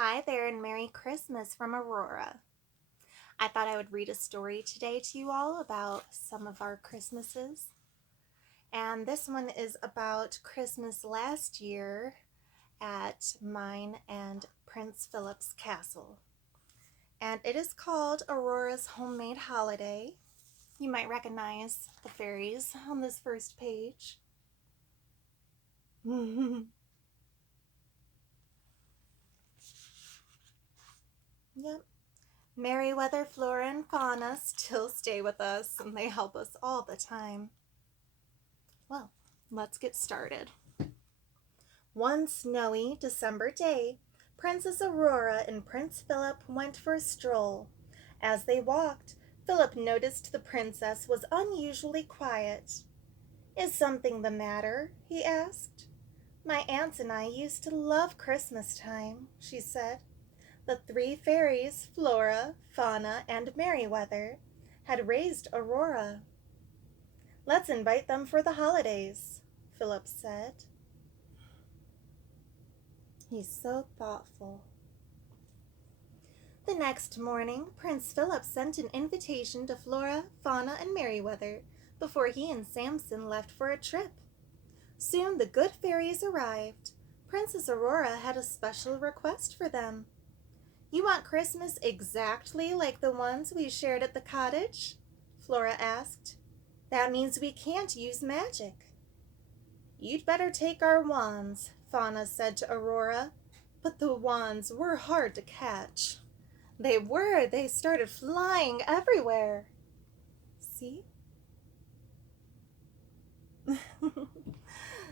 Hi there, and Merry Christmas from Aurora. I thought I would read a story today to you all about some of our Christmases. And this one is about Christmas last year at mine and Prince Philip's castle. And it is called Aurora's Homemade Holiday. You might recognize the fairies on this first page. Yep. Merryweather, Flora, and Fauna still stay with us, and they help us all the time. Well, let's get started. One snowy December day, Princess Aurora and Prince Philip went for a stroll. As they walked, Philip noticed the princess was unusually quiet. "Is something the matter?" he asked. "My aunts and I used to love Christmas time," she said. The three fairies, Flora, Fauna, and Merryweather, had raised Aurora. "Let's invite them for the holidays," Philip said. He's so thoughtful. The next morning, Prince Philip sent an invitation to Flora, Fauna, and Merryweather before he and Samson left for a trip. Soon the good fairies arrived. Princess Aurora had a special request for them. "You want Christmas exactly like the ones we shared at the cottage?" Flora asked. "That means we can't use magic." "You'd better take our wands," Fauna said to Aurora. But the wands were hard to catch. They started flying everywhere. See?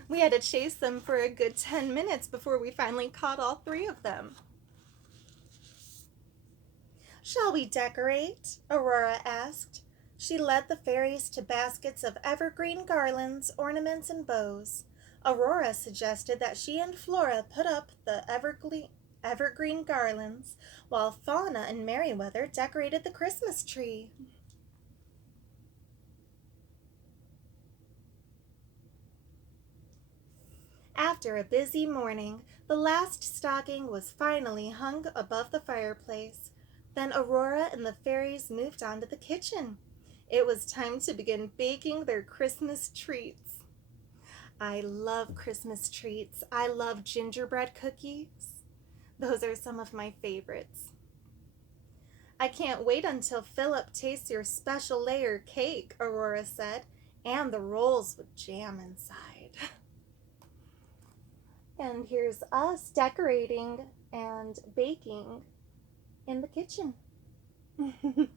We had to chase them for a good 10 minutes before we finally caught all three of them. "Shall we decorate?" Aurora asked. She led the fairies to baskets of evergreen garlands, ornaments, and bows. Aurora suggested that she and Flora put up the evergreen garlands, while Fauna and Merryweather decorated the Christmas tree. After a busy morning, the last stocking was finally hung above the fireplace. Then Aurora and the fairies moved on to the kitchen. It was time to begin baking their Christmas treats. I love Christmas treats. I love gingerbread cookies. Those are some of my favorites. "I can't wait until Philip tastes your special layer cake," Aurora said, "and the rolls with jam inside." And here's us decorating and baking in the kitchen. The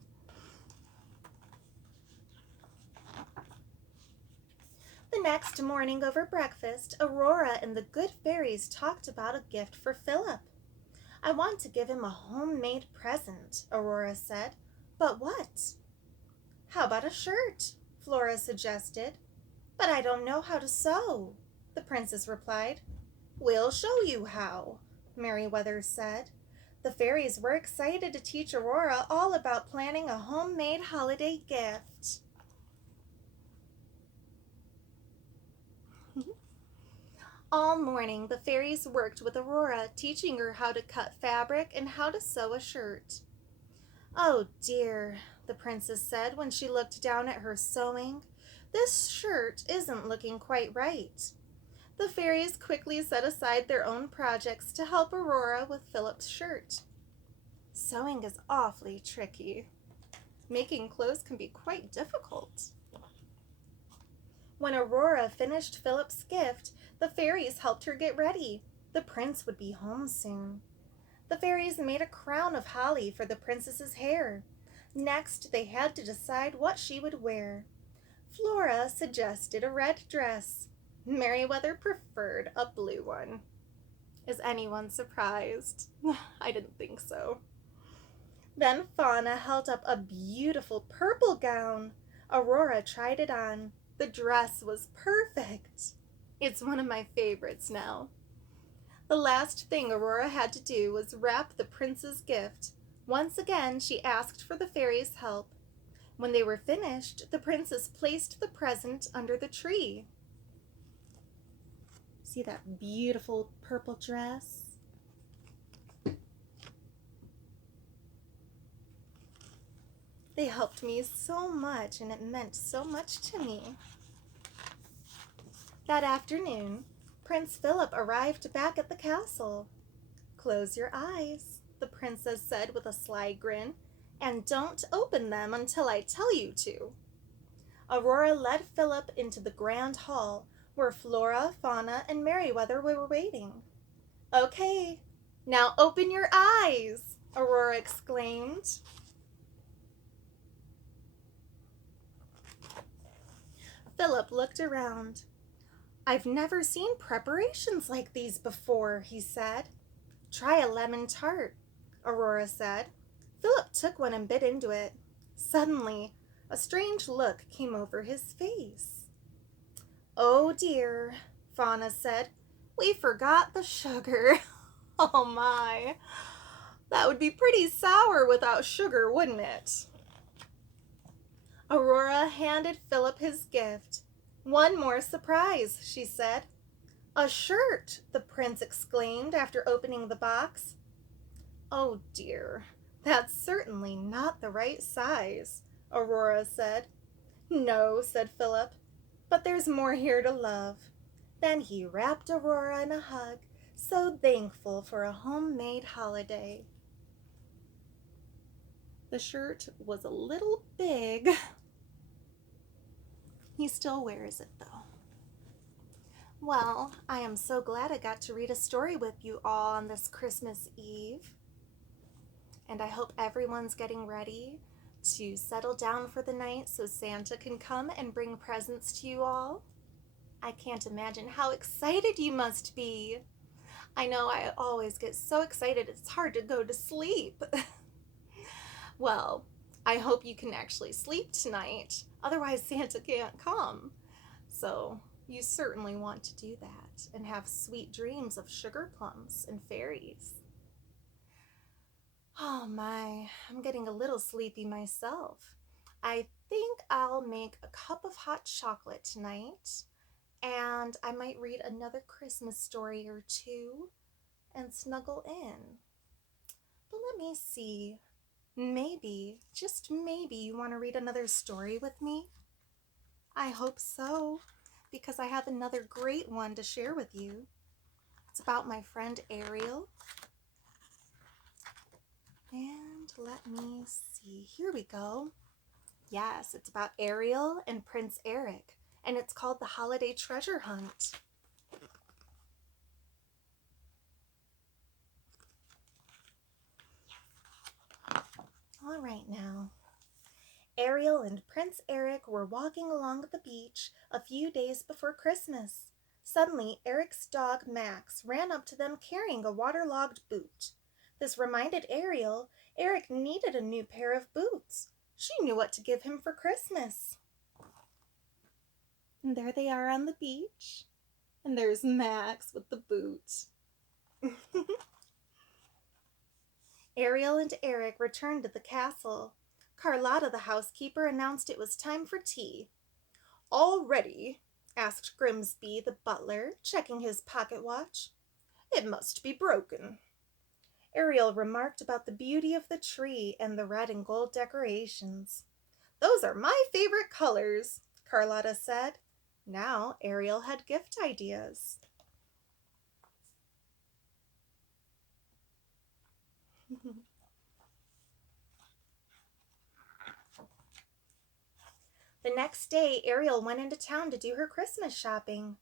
next morning over breakfast, Aurora and the good fairies talked about a gift for Philip. "I want to give him a homemade present," Aurora said. "But what?" "How about a shirt?" Flora suggested. "But I don't know how to sew," the princess replied. "We'll show you how," Merryweather said. The fairies were excited to teach Aurora all about planning a homemade holiday gift. All morning, the fairies worked with Aurora, teaching her how to cut fabric and how to sew a shirt. "Oh dear," the princess said when she looked down at her sewing. "This shirt isn't looking quite right." The fairies quickly set aside their own projects to help Aurora with Philip's shirt. Sewing is awfully tricky. Making clothes can be quite difficult. When Aurora finished Philip's gift, the fairies helped her get ready. The prince would be home soon. The fairies made a crown of holly for the princess's hair. Next, they had to decide what she would wear. Flora suggested a red dress. Merryweather preferred a blue one. Is anyone surprised? I didn't think so. Then Fauna held up a beautiful purple gown. Aurora tried it on. The dress was perfect. It's one of my favorites now. The last thing Aurora had to do was wrap the prince's gift. Once again, she asked for the fairies' help. When they were finished, the princess placed the present under the tree. See that beautiful purple dress? They helped me so much, and it meant so much to me. That afternoon, Prince Philip arrived back at the castle. Close your eyes, the princess said with a sly grin, and don't open them until I tell you to. Aurora led Philip into the grand hall, where Flora, Fauna, and Merryweather were waiting. Okay, now open your eyes, Aurora exclaimed. Philip looked around. I've never seen preparations like these before, he said. Try a lemon tart, Aurora said. Philip took one and bit into it. Suddenly, a strange look came over his face. Oh dear, Fauna said. We forgot the sugar. Oh my. That would be pretty sour without sugar, wouldn't it? Aurora handed Philip his gift. One more surprise, she said. A shirt, the prince exclaimed after opening the box. Oh dear, that's certainly not the right size, Aurora said. No, said Philip, but there's more here to love. Then he wrapped Aurora in a hug, so thankful for a homemade holiday. The shirt was a little big. He still wears it, though. Well, I am so glad I got to read a story with you all on this Christmas Eve. And I hope everyone's getting ready to settle down for the night so Santa can come and bring presents to you all. I can't imagine how excited you must be. I know I always get so excited it's hard to go to sleep. Well, I hope you can actually sleep tonight. Otherwise, Santa can't come. So you certainly want to do that and have sweet dreams of sugar plums and fairies. Oh my, I'm getting a little sleepy myself. I think I'll make a cup of hot chocolate tonight, and I might read another Christmas story or two and snuggle in. But let me see. Maybe, just maybe, you want to read another story with me? I hope so, because I have another great one to share with you. It's about my friend Ariel. And let me see. Here we go. Yes, it's about Ariel and Prince Eric, and it's called The Holiday Treasure Hunt. All right now. Ariel and Prince Eric were walking along the beach a few days before Christmas. Suddenly, Eric's dog Max ran up to them carrying a waterlogged boot. This reminded Ariel Eric needed a new pair of boots. She knew what to give him for Christmas. And there they are on the beach. And there's Max with the boot. Ariel and Eric returned to the castle. Carlotta, the housekeeper, announced it was time for tea. All ready? Asked Grimsby, the butler, checking his pocket watch. It must be broken. Ariel remarked about the beauty of the tree and the red and gold decorations. Those are my favorite colors, Carlotta said. Now Ariel had gift ideas. The next day, Ariel went into town to do her Christmas shopping.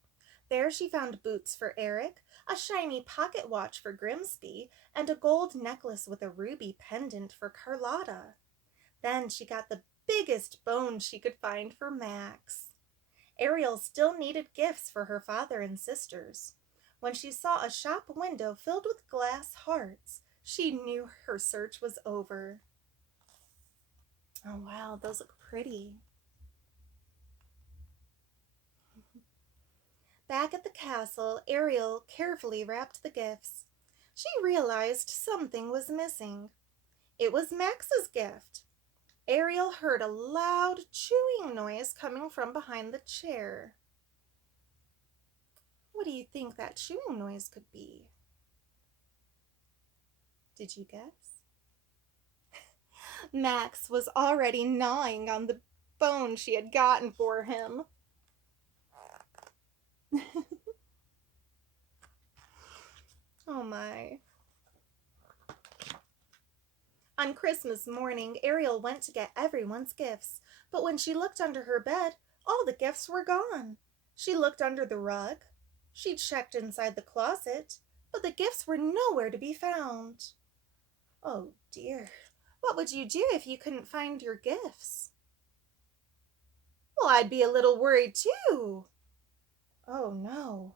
There she found boots for Eric, a shiny pocket watch for Grimsby, and a gold necklace with a ruby pendant for Carlotta. Then she got the biggest bone she could find for Max. Ariel still needed gifts for her father and sisters. When she saw a shop window filled with glass hearts, she knew her search was over. Oh wow, those look pretty. Back at the castle, Ariel carefully wrapped the gifts. She realized something was missing. It was Max's gift. Ariel heard a loud chewing noise coming from behind the chair. What do you think that chewing noise could be? Did you guess? Max was already gnawing on the bone she had gotten for him. Oh my. On Christmas morning, Ariel went to get everyone's gifts, but when she looked under her bed, all the gifts were gone. She looked under the rug. She checked inside the closet, but the gifts were nowhere to be found. Oh dear, what would you do if you couldn't find your gifts? Well, I'd be a little worried too. Oh no.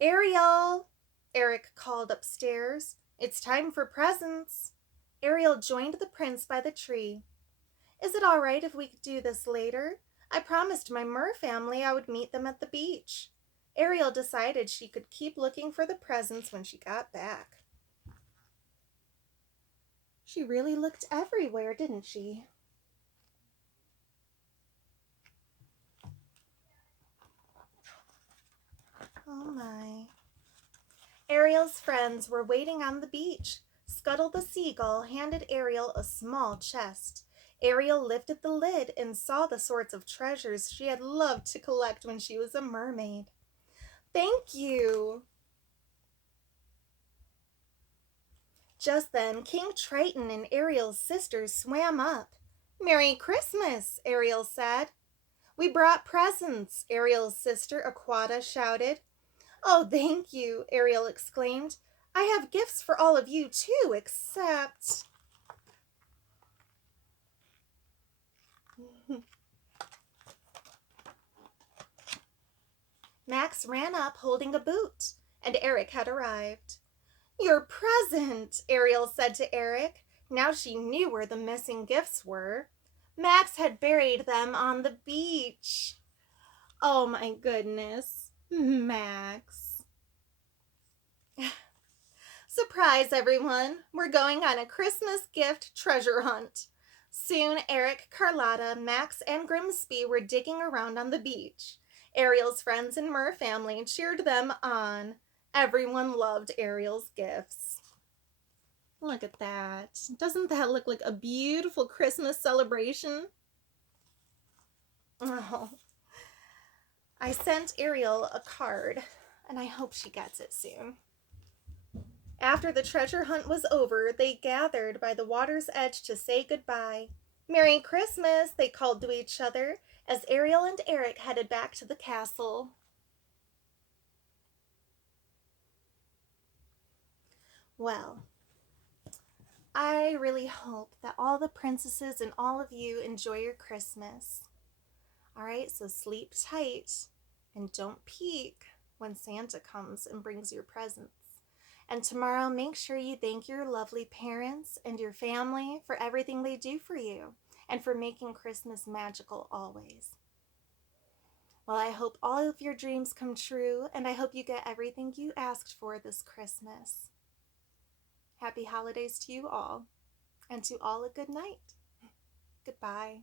Ariel, Eric called upstairs. It's time for presents. Ariel joined the prince by the tree. Is it all right if we do this later? I promised my Mur family I would meet them at the beach. Ariel decided she could keep looking for the presents when she got back. She really looked everywhere, didn't she? Oh my. Ariel's friends were waiting on the beach. Scuttle the seagull handed Ariel a small chest. Ariel lifted the lid and saw the sorts of treasures she had loved to collect when she was a mermaid. Thank you. Just then, King Triton and Ariel's sisters swam up. Merry Christmas, Ariel said. We brought presents, Ariel's sister Aquata shouted. Oh, thank you, Ariel exclaimed. I have gifts for all of you too, except... Max ran up holding a boot, and Eric had arrived. Your present, Ariel said to Eric. Now she knew where the missing gifts were. Max had buried them on the beach. Oh my goodness, Max. Surprise, everyone! We're going on a Christmas gift treasure hunt. Soon Eric, Carlotta, Max, and Grimsby were digging around on the beach. Ariel's friends and Mur family cheered them on. Everyone loved Ariel's gifts. Look at that. Doesn't that look like a beautiful Christmas celebration? Oh, I sent Ariel a card, and I hope she gets it soon. After the treasure hunt was over, they gathered by the water's edge to say goodbye. Merry Christmas, they called to each other as Ariel and Eric headed back to the castle. Well, I really hope that all the princesses and all of you enjoy your Christmas. All right, so sleep tight and don't peek when Santa comes and brings your presents. And tomorrow, make sure you thank your lovely parents and your family for everything they do for you and for making Christmas magical always. Well, I hope all of your dreams come true, and I hope you get everything you asked for this Christmas. Happy holidays to you all, and to all a good night. Goodbye.